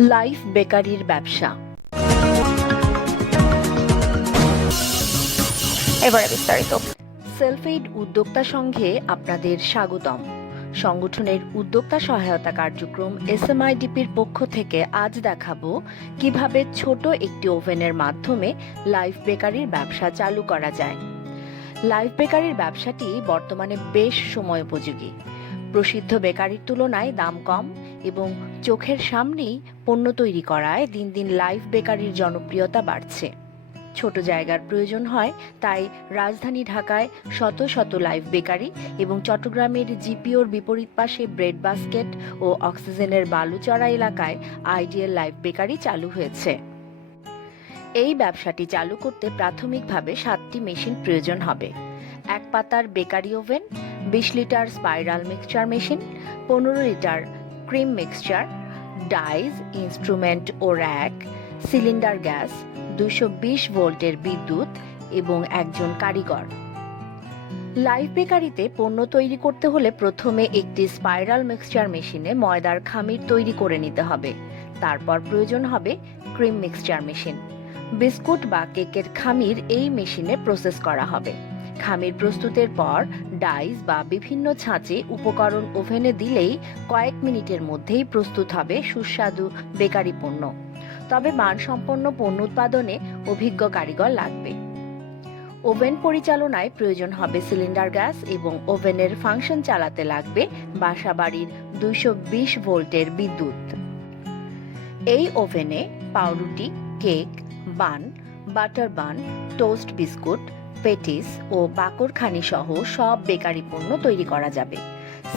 Life বেকারির ব্যবসা। এবারে বিস্তারিত উদ্যোক্তা সংঘে আপনাদের স্বাগতম। সংগঠনের উদ্যোক্তা সহায়তা কার্যক্রম এসএমআইডিপির পক্ষ থেকে আজ দেখাবো কীভাবে ছোট একটি ওভেনের মাধ্যমে লাইফ বেকারির ব্যবসা চালু করা যায়। লাইফ বেকারির ব্যবসাটি বর্তমানে বেশ সময় উপযোগী। প্রসিদ্ধ বেকারির তুলনায় দাম কম এবং চোখের সামনেই পণ্য তৈরি করায় দিন দিন লাইফ বেকারির জনপ্রিয়তা বাড়ছে। ছোট জায়গার প্রয়োজন হয়, তাই রাজধানী ঢাকায় শত শত লাইফ বেকারি এবং চট্টগ্রামের জিপিওর বিপরীত পাশে ব্রেড বাস্কেট ও অক্সিজেনের বালুচড়া এলাকায় আইডিয়াল লাইফ বেকারি চালু হয়েছে। এই ব্যবসাটি চালু করতে প্রাথমিকভাবে সাতটি মেশিন প্রয়োজন হবে। এক পাতার বেকারি ওভেন, বিশ লিটার স্পাইরাল মিক্সচার মেশিন, পনেরো litre cream mixture dies instrument ও র্যাক সিলিন্ডার গ্যাস দুশো ভোল্টের বিদ্যুৎ এবং একজন কারিগর। লাইভ বেকারিতে পণ্য তৈরি করতে হলে প্রথমে একটি স্পাইরাল মিক্সচার মেশিনে ময়দার খামির তৈরি করে নিতে হবে। তারপর প্রয়োজন হবে ক্রিম মিক্সচার মেশিন বিস্কুট বা কেকের খামির এই মেশিনে প্রসেস করা হবে। খামির প্রস্তুতের পর ডাইস বা বিভিন্ন ছাঁচে উপকরণ ওভেনে দিলেই কয়েক মিনিটের মধ্যেই প্রস্তুত হবে সুস্বাদু বেকারি পণ্য। তবে মানসম্পন্ন পণ্য উৎপাদনে অভিজ্ঞ কারিগর লাগবে। ওভেন পরিচালনায় প্রয়োজন হবে সিলিন্ডার গ্যাস এবং ওভেনের ফাংশন চালাতে লাগবে বাসাবাড়ির দুইশো বিশ ভোল্টের বিদ্যুৎ। এই ওভেনে পাউরুটি, cake, bun, butter bun, toast biscuit patties ও বাকরখানি সহ সব বেকারি পণ্য তৈরি করা যাবে।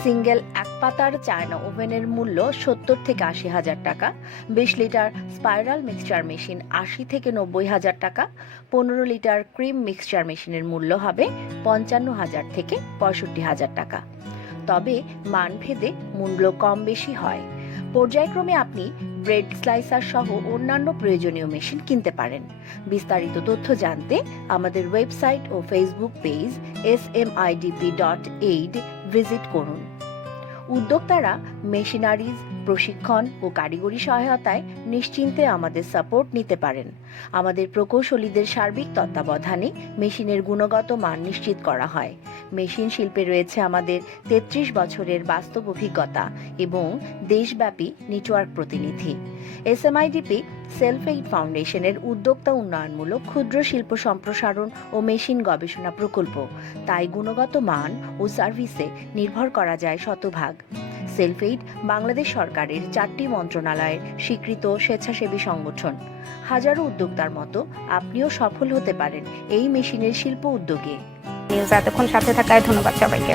সিঙ্গেল এক পাতার চায়না ওভেনের মূল্য সত্তর থেকে আশি হাজার টাকা, বিশ লিটার স্পাইরাল মিক্সচার মেশিন আশি থেকে নব্বই হাজার টাকা, পনেরো লিটার ক্রিম মিক্সচার মেশিনের মূল্য হবে পঞ্চান্ন হাজার থেকে পঁয়ষট্টি হাজার টাকা। তবে মানভেদে মূল্য কম বেশি হয়। পর্যায়ক্রমে আপনি ব্রেড স্লাইসার সহ অন্যান্য প্রয়োজনীয় মেশিন কিনতে পারেন। বিস্তারিত তথ্য জানতে আমাদের ওয়েবসাইট ও Facebook page S M IDP dot aid visit করুন। উদ্যোক্তারা মেশিনারিজ, প্রশিক্ষণ ও কারিগরি সহায়তায় নিশ্চিন্তে আমাদের সাপোর্ট নিতে পারেন। আমাদের প্রকৌশলীদের সার্বিক তত্ত্বাবধানে মেশিনের গুণগত মান নিশ্চিত করা হয়। মেশিন শিল্পে রয়েছে আমাদের তেত্রিশ বছরের বাস্তব অভিজ্ঞতা এবং দেশব্যাপী নেটওয়ার্ক প্রতিনিধি। এসএমআইডিপি সেলফ এইড ফাউন্ডেশনের উদ্যোক্তা উন্নয়নমূলক ক্ষুদ্র শিল্প সম্প্রসারণ ও মেশিন গবেষণা প্রকল্প। তাই গুণগত মান ও সার্ভিসে নির্ভর করা যায় শতভাগ। সেলফ এইড বাংলাদেশ সরকারের চারটি মন্ত্রণালয়ের স্বীকৃত স্বেচ্ছাসেবী সংগঠন। হাজারো উদ্যোক্তার মতো আপনিও সফল হতে পারেন এই মেশিনের শিল্প উদ্যোগে। নিউজ এতক্ষণ সাথে থাকায় ধন্যবাদ সবাইকে।